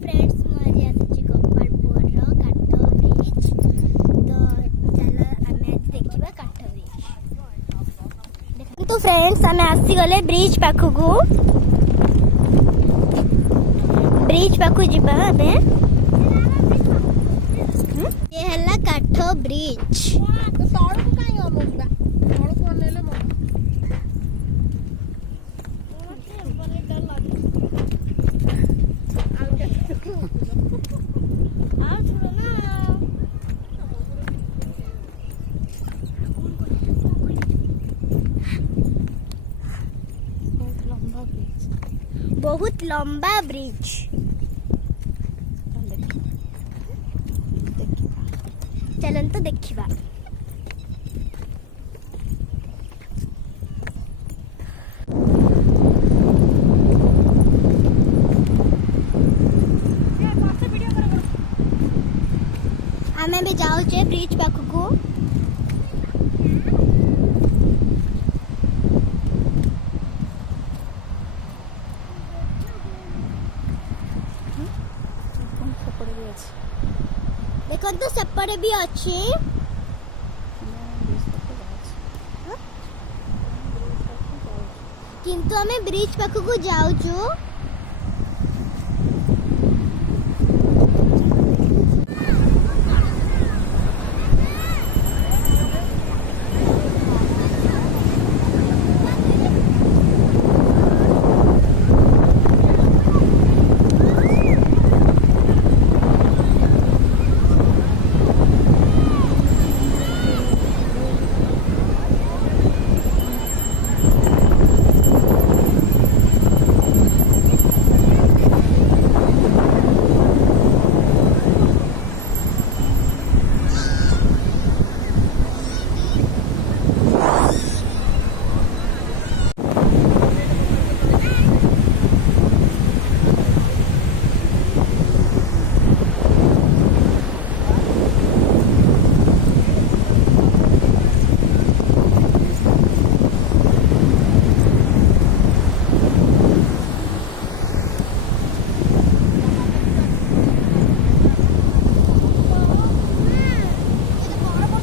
Friends मु आज आसी गोपालपुर काठ ब्रिज तो चलो आम आज देखा काठ ब्रिज। तो फ्रेंड्स आम आसी गले ब्रिज पाखक जावा ये है काठ ब्रिज। बहुत लंबा ब्रिज चलन तो देखिबा। आमे भी जाऊ छे ब्रिज पाखकू। देखो तो सेपटे भी अच्छे किंतु हमें ब्रिज पाखकू जाऊचु।